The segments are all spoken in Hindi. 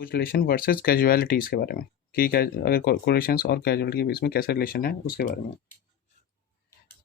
रिलेशन वर्सेस कैजुअलिटीज़ के बारे में कि अगर कोरिलेशंस और कैजुअलिटी के बीच में कैसा रिलेशन है उसके बारे में।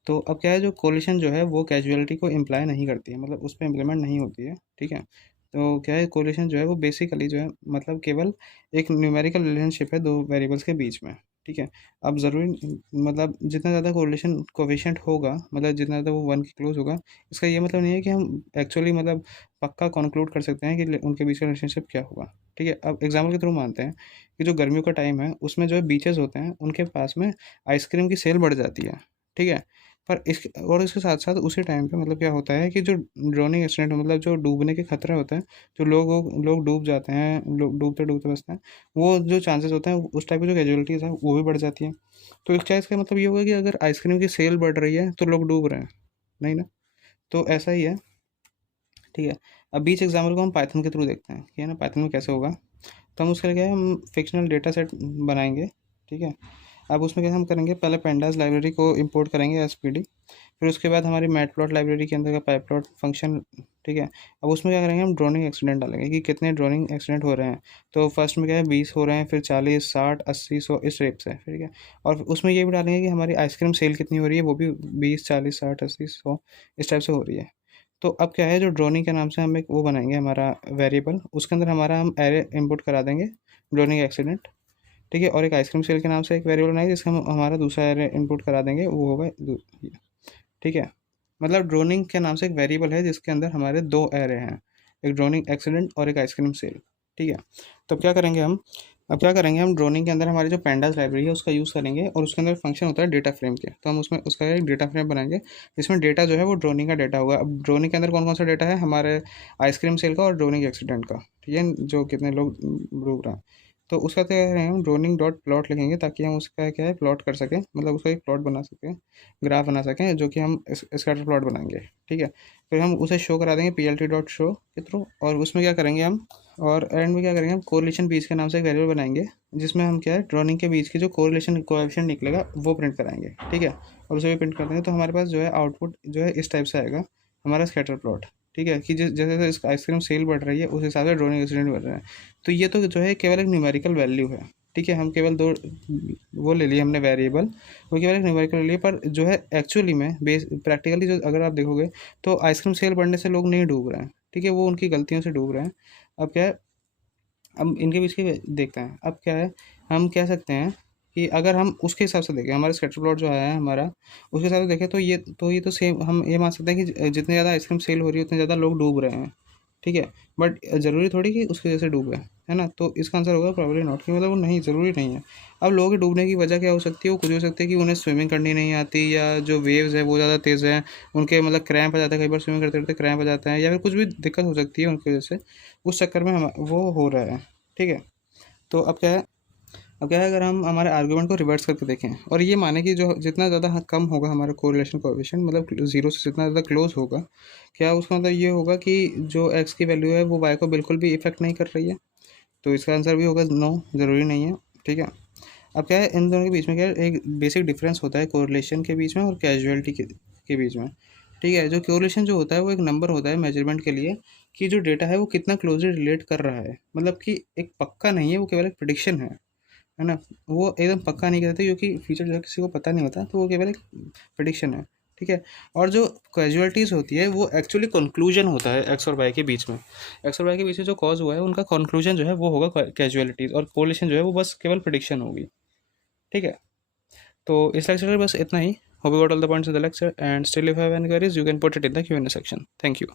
तो अब क्या है, जो कोरिलेशन जो है वो कैजुअलिटी को इम्प्लाई नहीं करती है, मतलब उस पर इम्प्लीमेंट नहीं होती है, ठीक है। तो क्या है, कोरिलेशन जो है वो बेसिकली जो है मतलब केवल एक न्यूमेरिकल रिलेशनशिप है दो वेरिएबल्स के बीच में, ठीक है। अब ज़रूरी मतलब जितना ज़्यादा कोरिलेशन कोएफिशिएंट होगा, मतलब जितना ज़्यादा वो 1 के क्लोज होगा, इसका ये मतलब नहीं है कि हम एक्चुअली मतलब पक्का कॉन्क्लूड कर सकते हैं कि उनके बीच का रिलेशनशिप क्या होगा, ठीक है। अब एग्जाम्पल के थ्रू मानते हैं कि जो गर्मियों का टाइम है उसमें जो है बीचेस होते हैं उनके पास में आइसक्रीम की सेल बढ़ जाती है, ठीक है। पर इस और इसके साथ-साथ उसी टाइम पे मतलब क्या होता है कि जो ड्रोनिंग एक्सीडेंट मतलब जो डूबने के खतरा होता है, जो लोग डूब जाते हैं, लोग डूबते-डूबते बचते हैं, वो जो चांसेस होते हैं उस टाइप की जो कैजुअलिटीज़ हैं वो भी बढ़ जाती हैं। तो क्या इसका मतलब ये होगा कि अगर आइसक्रीम की सेल बढ़ रही है तो लोग डूब रहे हैं? नहीं ना? तो ऐसा ही है, ठीक है। अब बीच एग्ज़ाम्पल को हम पाइथन के थ्रू देखते हैं, कि है ना पाइथन में कैसे होगा। तो हम उसके लिए क्या है, हम फ़िक्शनल डेटा सेट बनाएँगे, ठीक है। अब उसमें क्या हम करेंगे, पहले pandas लाइब्रेरी को इंपोर्ट करेंगे एसपीडी, फिर उसके बाद हमारी मैटप्लॉट लाइब्रेरी के अंदर का पाइपप्लॉट फंक्शन, ठीक है। अब उसमें क्या करेंगे, हम ड्रोनिंग एक्सीडेंट डालेंगे कि कितने ड्रोनिंग एक्सीडेंट हो रहे हैं। तो फर्स्ट में क्या है 20 हो रहे हैं, फिर 40, 60, 80, 100 इस रेट से, ठीक है। और उसमें ये भी डालेंगे कि हमारी आइसक्रीम सेल कितनी हो रही है, वो भी 20, 40, 60, 80, 100 इस टाइप से हो रही है। तो अब क्या है, जो ड्रोनिंग के नाम से हम एक वो बनाएंगे हमारा वेरिएबल, उसके अंदर हमारा हम एरे इनपुट करा देंगे ड्रोनिंग एक्सीडेंट, ठीक है। और एक आइसक्रीम सेल के नाम से एक वेरिएबल बनाएंगे जिसका हम हमारा दूसरा एरे इनपुट करा देंगे, वो होगा ठीक है। मतलब ड्रोनिंग के नाम से एक वेरिएबल है जिसके अंदर हमारे दो एरे हैं, एक ड्रोनिंग एक्सीडेंट और एक आइसक्रीम सेल, ठीक है। तो अब क्या करेंगे हम ड्रोनिंग के अंदर हमारी जो पेंडास लाइब्रेरी है उसका यूज़ करेंगे, और उसके अंदर फंक्शन होता है डेटा फ्रेम के, तो हम उसमें उसका एक डेटा फ्रेम बनाएंगे जिसमें डेटा जो है वो ड्रोनिंग का डेटा होगा। अब ड्रोनिंग के अंदर कौन कौन सा डेटा है, हमारे आइसक्रीम सेल का और ड्रोनिंग एक्सीडेंट का, ठीक है, जो कितने लोग डूब रहे हैं। तो उसका क्या करेंगे, हम ड्रोनिंग डॉट प्लॉट लिखेंगे ताकि हम उसका क्या है प्लॉट कर सकें, मतलब उसका एक प्लॉट बना सकें, ग्राफ बना सकें, जो कि हम स्कैटर प्लॉट बनाएंगे, ठीक है। फिर हम उसे शो करा देंगे P L T dot show के थ्रू, और उसमें क्या करेंगे हम, और एंड में क्या करेंगे, हम कोरिलेशन बीच के नाम से एक वेरिएबल बनाएंगे जिसमें हम क्या है ड्रोनिंग के बीच की जो कोरिलेशन कोएफिशिएंट निकलेगा वो प्रिंट कराएंगे, ठीक है। और उसे भी प्रिंट कर देंगे तो हमारे पास जो है आउटपुट जो है इस टाइप से आएगा, हमारा स्कैटर प्लॉट, ठीक है। कि जैसे जैसे इस आइसक्रीम सेल बढ़ रही है उस हिसाब से ड्रोनिंग एक्सीडेंट बढ़ रहा है। तो ये तो जो है केवल एक न्यूमेरिकल वैल्यू है, ठीक है। हम केवल दो वो ले लिए हमने वेरिएबल, वो केवल एक न्यूमेरिकल ले लिए, पर जो है एक्चुअली में बेस प्रैक्टिकली जो अगर आप देखोगे तो आइसक्रीम सेल बढ़ने से लोग नहीं डूब रहे हैं, ठीक है, वो उनकी गलतियों से डूब रहे हैं। अब क्या है, अब इनके बीच की देखते हैं। अब क्या है, हम कह सकते हैं कि अगर हम उसके हिसाब से देखें, हमारा स्कैटर प्लॉट जो आया है हमारा, उसके हिसाब से देखें तो ये तो सेम हम ये मान सकते हैं कि जितनी ज़्यादा आइसक्रीम सेल हो रही है उतने ज़्यादा लोग डूब रहे हैं, ठीक है। बट ज़रूरी थोड़ी कि उसकी वजह से डूबे, है ना। तो इसका आंसर होगा प्रॉब्लली नॉट, कि मतलब वो नहीं, ज़रूरी नहीं है। अब लोगों के डूबने की वजह क्या हो सकती है, वो कुछ हो सकती है कि उन्हें स्विमिंग करनी नहीं आती, या जो वेव्स है वो ज़्यादा तेज़ है, उनके मतलब क्रैम्प आ जाता है, कई बार स्विमिंग करते करते क्रैम्प आ जाता है, या फिर कुछ भी दिक्कत हो सकती है उनकी वजह से, उस चक्कर में हम वो हो रहा है, ठीक है। तो अब क्या है, अगर हम हमारे आर्गुमेंट को रिवर्स करके देखें और ये माने कि जो जितना ज़्यादा कम होगा हमारा कोरिलेशन कोएफिशिएंट, मतलब जीरो से जितना ज़्यादा क्लोज होगा, क्या उसका मतलब ये होगा कि जो एक्स की वैल्यू है वो वाई को बिल्कुल भी इफेक्ट नहीं कर रही है। तो इसका आंसर भी होगा नो, ज़रूरी नहीं है, ठीक है। अब क्या है, इन दोनों के बीच में क्या है, एक बेसिक डिफरेंस होता है कोरिलेशन के बीच में और कैजुअलिटी के बीच में, ठीक है। जो कोरिलेशन जो होता है वो एक नंबर होता है मेजरमेंट के लिए, कि जो डेटा है वो कितना क्लोजली रिलेट कर रहा है, मतलब कि एक पक्का नहीं है, वो केवल एक प्रिडिक्शन है ना। वो एकदम पक्का नहीं कहते क्योंकि फ्यूचर जो है किसी को पता नहीं होता, तो वो केवल एक प्रिडिक्शन है, ठीक है। और जो कैजुअलिटीज़ होती है वो एक्चुअली कंक्लूजन होता है एक्स और वाई के बीच में, एक्स और वाई के बीच में जो कॉज हुआ है उनका कंक्लूजन जो है वो होगा कैजुअलिटीज़, और कोरिलेशन जो है वो बस केवल प्रिडिक्शन होगी, ठीक है। तो इस लेक्चर में बस इतना ही। Hope you got all the points in the lecture, and still if have any queries you can put it in the Q&A section. Thank you.